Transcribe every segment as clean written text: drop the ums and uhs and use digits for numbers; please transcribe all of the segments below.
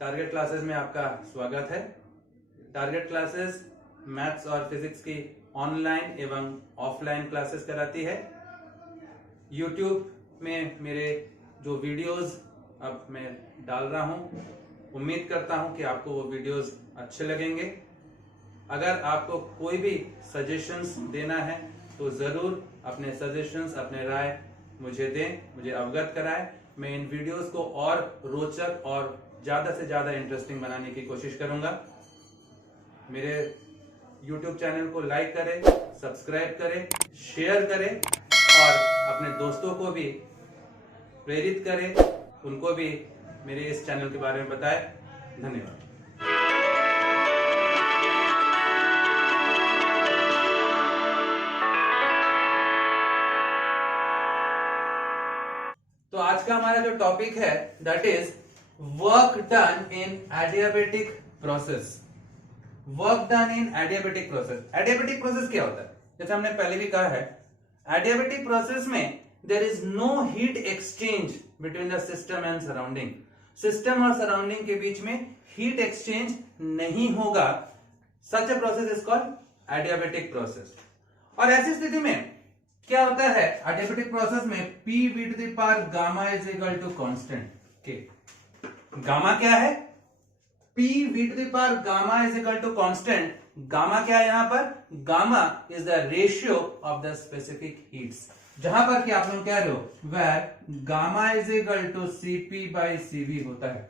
Target classes में आपका स्वागत है। टारगेट क्लासेस मैथ्स और फिजिक्स की ऑनलाइन एवं ऑफलाइन क्लासेस कराती है। यूट्यूब में मेरे जो वीडियोस अब मैं डाल रहा हूं, उम्मीद करता हूं कि आपको वो वीडियोस अच्छे लगेंगे। अगर आपको कोई भी सजेशंस देना है तो जरूर अपने सजेशंस, अपने राय मुझे दें, मुझे अवगत कराएं। मैं इन वीडियोस को और रोचक और ज्यादा से ज्यादा इंटरेस्टिंग बनाने की कोशिश करूंगा। मेरे YouTube चैनल को लाइक करें, सब्सक्राइब करें, शेयर करें और अपने दोस्तों को भी प्रेरित करें, उनको भी मेरे इस चैनल के बारे में बताएं। धन्यवाद। तो आज का हमारा जो टॉपिक है that is work done in adiabatic process. Work done in adiabatic process. Adiabatic process क्या होता है? जैसे हमने पहले भी कहा है, एडियाबेटिक प्रोसेस में there is no heat exchange between the system and surrounding. System और सराउंडिंग के बीच में हीट एक्सचेंज नहीं होगा। Such a process is called adiabatic process. और ऐसी स्थिति में क्या होता है एडियाबेटिक प्रोसेस में? P v to the power gamma is equal to constant के। गामा क्या है? P v to the power gamma is equal to constant। Gamma क्या है यहां पर? Gamma is the ratio of the specific heats. जहां पर कि आप लोग कह रहे हो where gamma is equal to Cp by Cv होता है।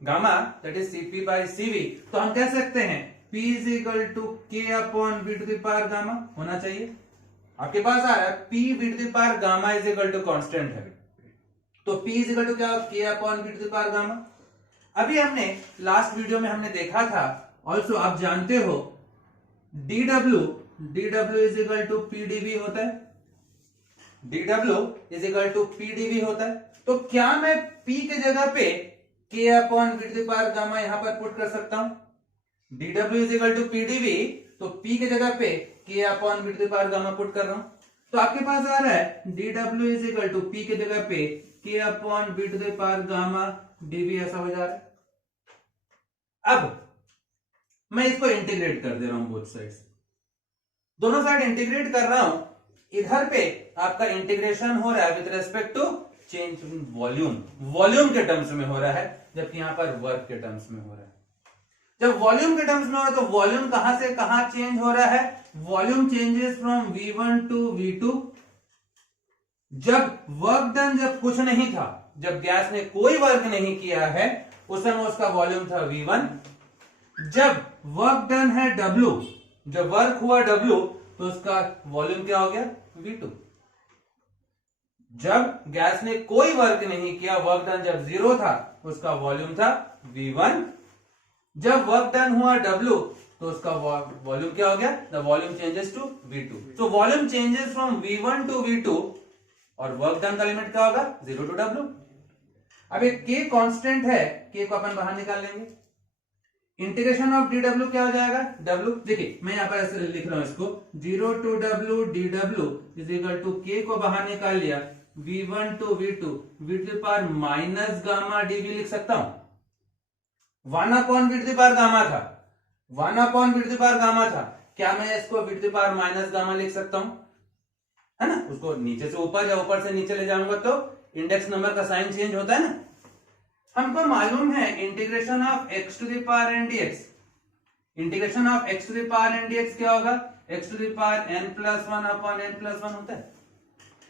Gamma that is Cp by Cv। तो हम कह सकते हैं P is equal to K upon v to the power gamma होना चाहिए। आपके पास आ रहा है P v to the power gamma is equal to constant है, तो P is equal to क्या? K upon v to the power gamma। अभी हमने लास्ट वीडियो में हमने देखा था, ऑल्सो आप जानते हो dw is equal to pdv होता है। dw is equal to pdv होता है। तो क्या मैं P के जगह पे K upon v to the power gamma यहां पर पुट कर सकता हूं? dw is equal to pdv, तो P के जगह पे K upon v to the power gamma put कर रहा हूं। तो आपके पास आ रहा है dw is equal to P के जगह पे K upon v to the power gamma dv ऐसा हो जा रहा है। अब मैं इसको इंटीग्रेट कर दे रहा हूं बोथ साइड्स। दोनों साइड इंटीग्रेट कर रहा हूं। इधर पे आपका इंटीग्रेशन हो रहा है with respect to change in volume. Volume के टर्म्स में हो रहा है, जबकि यहां पर वर्क के टर्म्स में हो रहा है। जब वॉल्यूम के टर्म्स में हो रहा है तो वॉल्यूम कहां से कहां चेंज हो रहा है? Volume changes from V1 to V2। जब वर्क डन जब कुछ नहीं था, जब गैस ने कोई वर्क नहीं किया है, उस समय उसका वॉल्यूम था V1। जब वर्क डन है W, जब वर्क हुआ W, तो उसका वॉल्यूम क्या हो गया? V2। जब गैस ने कोई वर्क नहीं किया, वर्क डन जब 0 था, उसका वॉल्यूम था V1। जब वर्क डन हुआ W, तो उसका वॉल्यूम क्या हो गया? The volume changes to V2। तो volume changes from V1 to V2 और वर्क डन का लिमिट क्या होगा? 0 टू W। अब एक K कांस्टेंट है, K को अपन बाहर निकाल लेंगे। इंटीग्रेशन ऑफ dw क्या हो जाएगा? W। देखिए मैं यहां पर ऐसे लिख रहा हूं इसको, 0 to W dw is equal to K को बाहर निकाल लिया, V1 to V2 v to the power minus gamma dv लिख सकता हूं। 1 upon v to the power gamma था, 1 upon v to the power gamma था। क्या मैं इसको v to the power minus gamma लिख सकता हूं? है ना? उसको नीचे से ऊपर या ऊपर से नीचे ले जाऊंगा तो इंडेक्स नंबर का साइन चेंज होता है ना। हमको मालूम है integration of x to the power n dx। Integration of x to the power n dx क्या होगा? x to the power n plus 1 upon n plus 1 होता है।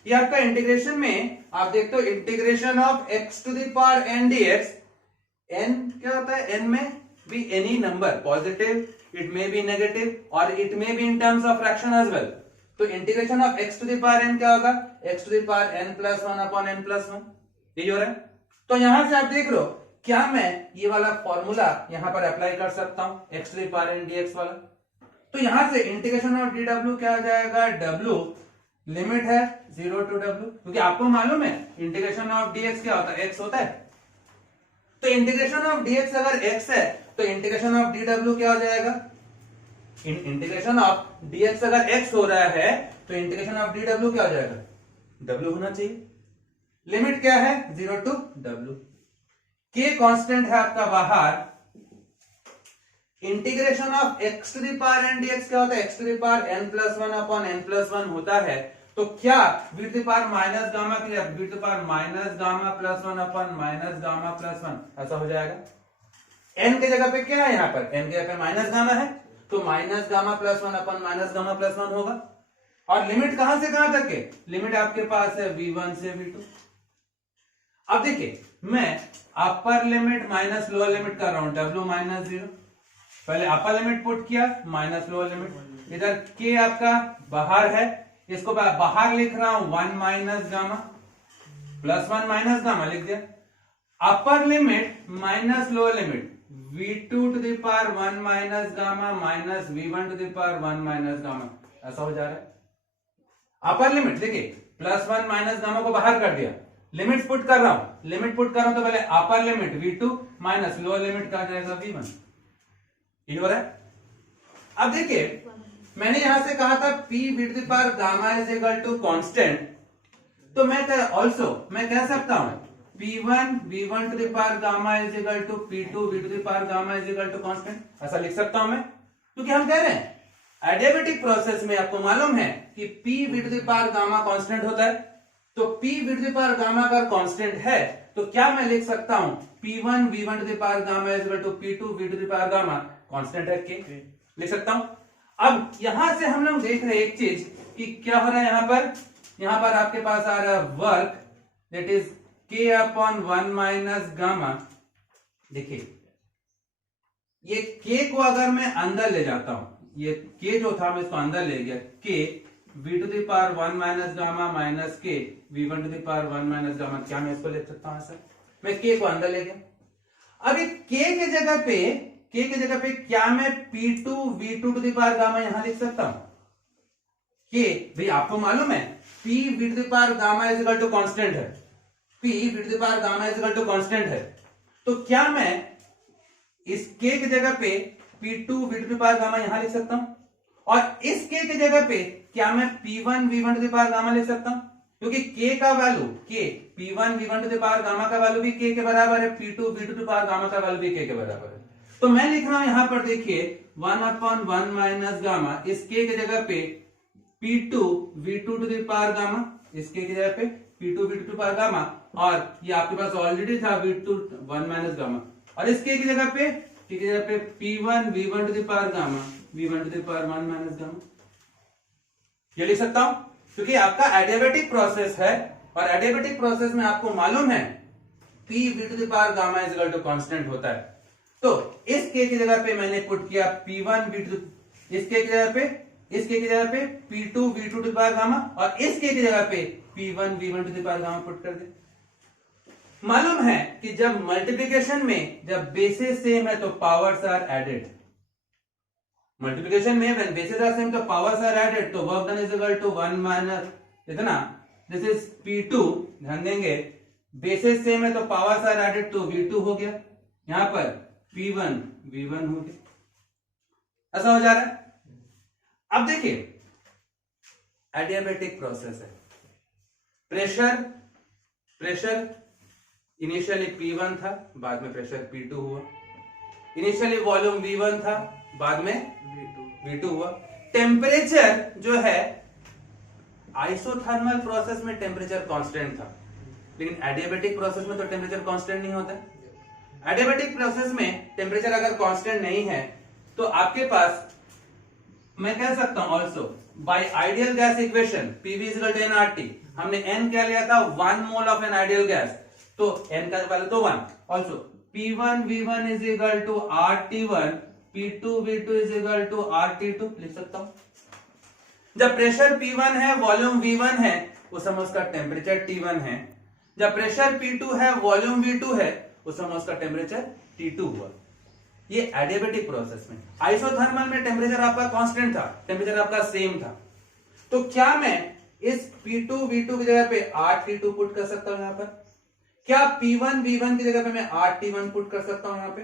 ये आपका इंटीग्रेशन में आप देखते हो integration of x to the power n dx। n क्या होता है? n में भी any number, positive, it may be negative और it may be in terms of fraction as well. तो integration of x to the power n क्या होगा? x to the power n plus 1 upon n plus 1। यही हो रहा है। तो यहां से आप देख रहे हो, क्या मैं ये वाला फॉर्मूला यहां पर अप्लाई कर सकता हूं x to the power n dx वाला? तो यहां से इंटीग्रेशन ऑफ dw क्या हो जाएगा? w लिमिट है 0 टू w, क्योंकि आपको मालूम है इंटीग्रेशन ऑफ dx क्या होता है? x होता है। तो इंटीग्रेशन ऑफ dx अगर x है तो इंटीग्रेशन ऑफ dw क्या हो जाएगा? इंटीग्रेशन ऑफ dx अगर x हो रहा है तो इंटीग्रेशन ऑफ dw क्या हो जाएगा? w होना चाहिए। लिमिट क्या है? 0 टू w। K कांस्टेंट है आपका बाहर, integration of x to the power n dx क्या होता है, x टू द पावर n+1 अपॉन n+1 होता है। तो क्या v to the power minus gamma के लिए v to the power minus gamma plus 1 upon minus gamma plus 1 ऐसा हो जाएगा। n की जगह पे क्या है, यहाँ पर n की जगह पे माइनस गामा है, तो minus gamma plus 1 upon minus gamma plus 1 होगा। और लिमिट कहां से कहां तक है, लिमिट आपके पास है v1 से v2। अब देखिए मैं अपर लिमिट माइनस लोअर लिमिट कर रहा हूं, w माइनस 0, पहले अपर लिमिट पुट किया माइनस लोअर लिमिट, इधर k आपका बाहर है, इसको बाहर लिख रहा हूं 1 minus gamma plus 1 minus gamma लिख दिया। Upper limit minus lower limit v2 to the power 1 minus gamma minus v1 to the power 1 minus gamma, ऐसा हो जा रहा है। अपर लिमिट देखिए प्लस 1 माइनस गामा को बाहर कर दिया, लिमिट पुट कर रहा हूं, लिमिट पुट कर रहा हूं तो पहले upper limit v2 minus lower limit का जाएगा v1, ये हो रहा है। अब देखिए मैंने यहां से कहा था p with the power gamma is equal to constant, तो मैं कह सकता हूं p1 v1 to the power gamma is equal to p2 v to the power gamma is equal to constant, ऐसा लिख सकता हूं मैं, क्योंकि हम कह रहे हैं एडियाबेटिक प्रोसेस में आपको मालूम है कि p v to the power gamma constant होता है। तो p v to the power gamma अगर कांस्टेंट है तो क्या मैं लिख सकता हूं p1 v1 to the power gamma is equal to p2 v to the power gamma, constant है k, लिख सकता हूं। अब यहां से हम लोग देख रहे हैं एक चीज कि क्या हो रहा है, यहां पर आपके पास आ रहा है work that is k upon 1 minus gamma. देखिए ये k को अगर मैं अंदर ले जाता हूं, ये k जो था मैं इसको अंदर ले गया, k v to the power 1 minus gamma minus k v1 to the power 1 minus gamma, क्या मैं इसको लिख सकता हूं सर, मैं k को अंदर ले गया। अब k की जगह पे क्या मैं p2 v2 to the power gamma यहां लिख सकता हूं, k भाई आपको मालूम है p v to the power gamma is equal to constant है, p v to the power gamma is equal to constant है, तो क्या मैं इस k की जगह पे p2 v2 to the power gamma यहां लिख सकता हूं, और इस k की जगह पे क्या मैं p1 v1 to the power gamma लिख सकता हूं, क्योंकि k का value p1 v1 to the power gamma का वैल्यू भी k के बराबर है, p2 v2 to the power gamma का वैल्यू भी k के बराबर है। तो मैं लिख रहा हूं यहां पर देखिए 1 अपॉन 1 माइनस गामा, इस k की जगह पे p2 v2 to the power gamma, इस k की जगह पे p2 v2 to the power gamma, और ये आपके पास ऑलरेडी था v2 1 माइनस गामा, और इस k की जगह पे p1 v1 to the power gamma v1 to the power 1 minus gamma, ये लिख सकता हूं क्योंकि आपका एडियाबेटिक प्रोसेस है, और एडियाबेटिक प्रोसेस में आपको मालूम है p v to the power gamma is equal to constant होता है। तो इस k की जगह पे मैंने पुट किया p1 v2, इस k की जगह पे p2 v2 to the power gamma, और इस k की जगह पे p1 v1 to the power gamma put कर दे। मालूम है कि जब मल्टीप्लिकेशन में जब बेसिस सेम है तो पावर्स आर एडेड, मल्टीप्लिकेशन में व्हेन बेसिस आर सेम तो पावर्स आर एडेड, तो work done is equal to 1 minus इतना, दिस इज p2, ध्यान देंगे बेसिस सेम है तो पावर्स आर एडेड तो v2 हो गया, यहां पर p1 v1 हो गया, ऐसा हो जा रहा है। अब देखिए एडियाबेटिक प्रोसेस है, प्रेशर इनिशियली p1 था, बाद में प्रेशर p2 हुआ, इनिशियली वॉल्यूम v1 था, बाद में v2 हुआ। टेम्परेचर जो है आइसोथर्मल प्रोसेस में टेम्परेचर कांस्टेंट था, लेकिन एडियाबेटिक प्रोसेस में तो टेम्परेचर कांस्टेंट नहीं होता है। एडियाबेटिक प्रोसेस में टेम्परेचर अगर कांस्टेंट नहीं है तो आपके पास मैं कह सकता हूं also by ideal gas equation PV equal to nRT, हमने n क्या लिया था 1 mole of an ideal gas, तो n का वैल्यू तो 1, also P1 V1 is equal to RT1, P2 V2 is equal to RT2 लिख सकता हूं। जब प्रेशर P1 है वॉल्यूम V1 है उस समय उसका टेम्परेचर T1 है, जब प्रेशर P2 है वॉल्यूम V2 है उस समय उसका टेम्परेचर T2 हुआ। ये एडियाबेटिक प्रोसेस में, आइसोथर्मल में टेम्परेचर आपका कांस्टेंट था, टेम्परेचर आपका सेम था, तो क्या मैं इस P2 V2 की जगह पे RT2 पुट कर सकता हूं यहां पर, क्या P1 V1 की जगह पे मैं RT1 पुट कर सकता हूं यहां पे,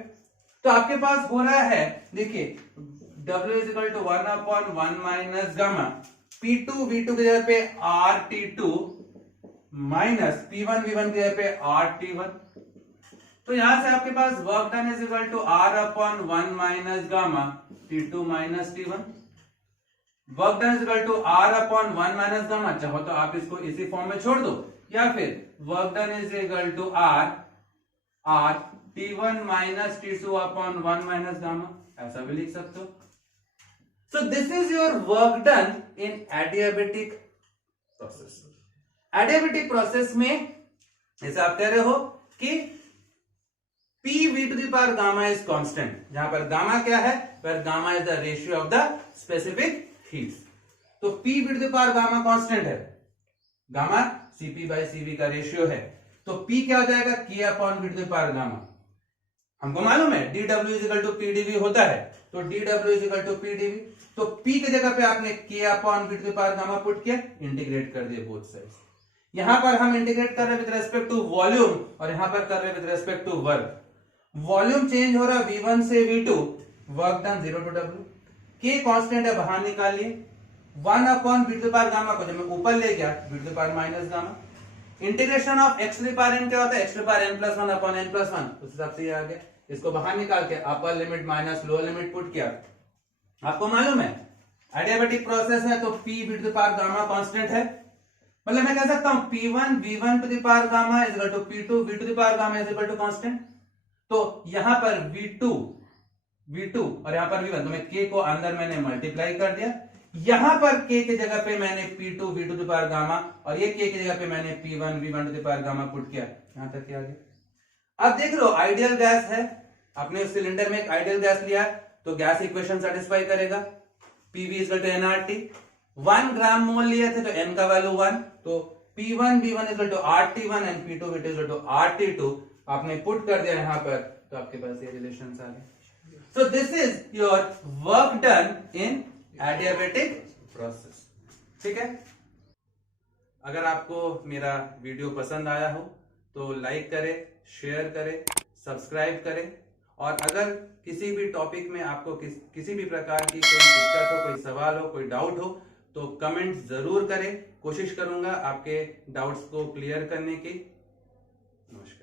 तो आपके पास हो रहा है देखिए W is equal to 1 upon 1 minus gamma, P2 V2 की जगह पे RT2 माइनस P1 V1 की जगह पे RT1, तो यहां से आपके पास work done is equal to R upon 1 minus gamma T2 minus T1। Work done is equal to R upon 1 minus gamma, चाहो तो आप इसको इसी फॉर्म में छोड़ दो, या फिर work done is equal to R T1 minus T2 upon 1 minus gamma, ऐसा भी लिख सकते हो। So this is your work done in adiabatic process. Adiabatic process में जैसे आप कह रहे हो कि PV to the power gamma is constant, जहां पर गामा क्या है, पर gamma is the ratio of the specific heats. तो PV to the power gamma constant है, गामा CP by CV का रेशियो है, तो P क्या हो जाएगा, K upon V to the power gamma। हमको मालूम है dW is equal to PdV होता है, तो dW is equal to PdV, तो P की जगह पे आपने K upon V to the power gamma put किया, इंटीग्रेट कर दिए बोथ साइड्स। यहां पर हम इंटीग्रेट कर रहे हैं विद रेस्पेक्ट टू वॉल्यूम, और यहां पर कर रहे हैं with respect to work. Volume change हो रहा है V1 से V2, work done 0 to W। K constant है, बाहर निकालिए, 1 upon V to the power gamma को जब मैं ऊपर ले गया, V to the power minus gamma. Integration of x to the power n क्या होता है, x to the power n plus 1 upon n plus 1, उस हिसाब से ये आ गया। इसको बाहर निकाल के अपर limit minus lower limit put किया। आपको मालूम है एडियाबेटिक प्रोसेस है, तो P V to the power gamma constant है, मतलब मैं कह सकता हूं P1 V1 to the power gamma is equal to P2 V to the power gamma is equal to constant. तो यहां पर V2 और यहां पर V1, तो मैं K को अंदर मैंने मल्टीप्लाई कर दिया, यहां पर K की जगह पे मैंने P2 V to the power gamma, और ये K की जगह पे मैंने P1 V1 to the power gamma put किया, यहां तक आ गया। अब देख लो आइडियल गैस है, आपने उस सिलेंडर में एक आइडियल गैस लिया, तो गैस इक्वेशन सेटिस्फाई करेगा। PV is equal to nRT, 1 gram mole लिए थे तो n का वैल्यू 1, तो P1 V1 is equal to RT1 and P2 V2 is equal to RT2, आपने पुट कर दिया यहां पर, तो आपके पास ये रिलेशंस आ गए। So this is your work done in adiabatic process. ठीक है, अगर आपको मेरा वीडियो पसंद आया हो तो लाइक करें, शेयर करें, सब्सक्राइब करें, और अगर किसी भी टॉपिक में आपको किसी भी प्रकार की कोई दिक्कत हो, कोई सवाल हो, कोई डाउट हो, तो कमेंट जरूर करें। कोशिश करूंगा आपके डाउट्स को क्लियर करने की। नमस्कार।